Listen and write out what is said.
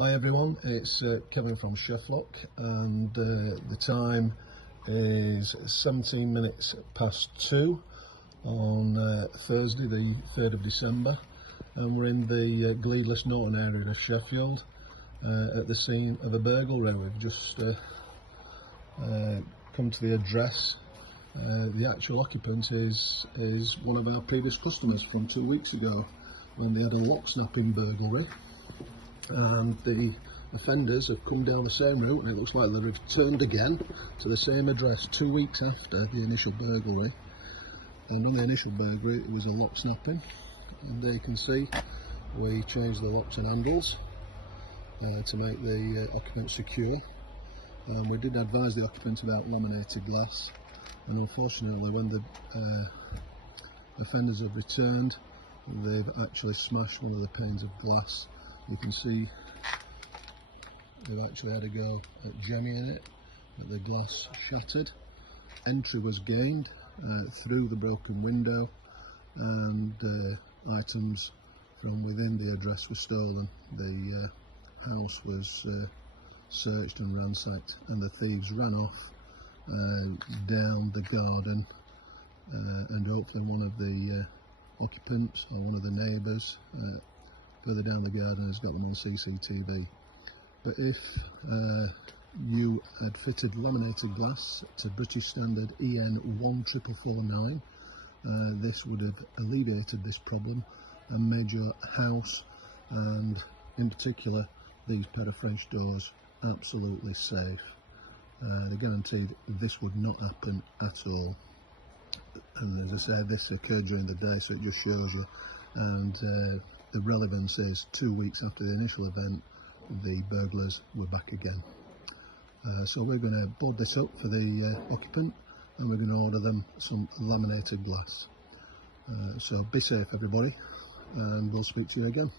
Hi everyone, it's Kevin from SheffLOCK, and the time is 17 minutes past 2 on Thursday the 3rd of December, and we're in the Gleedless Norton area of Sheffield at the scene of a burglary. We've just come to the address. The actual occupant is one of our previous customers from 2 weeks ago when they had a lock snapping burglary. And the offenders have come down the same route, and it looks like they've returned again to the same address 2 weeks after the initial burglary. And on the initial burglary it was a lock snapping, and there you can see we changed the locks and handles to make the occupant secure. We did advise the occupant about laminated glass, and unfortunately when the offenders have returned, they've actually smashed one of the panes of glass. You can see they've actually had a go at jamming in it, but the glass shattered. Entry was gained through the broken window, and items from within the address were stolen. The house was searched and ransacked, and the thieves ran off down the garden, and hopefully one of the occupants or one of the neighbours further down the garden has got them on CCTV. But if you had fitted laminated glass to British standard EN 14449, this would have alleviated this problem and made your house, and in particular these pair of French doors, absolutely safe. They guaranteed this would not happen at all. And as I said, this occurred during the day, so it just shows you. And the relevance is 2 weeks after the initial event, the burglars were back again. So we're going to board this up for the occupant, and we're going to order them some laminated glass. So be safe everybody, and we'll speak to you again.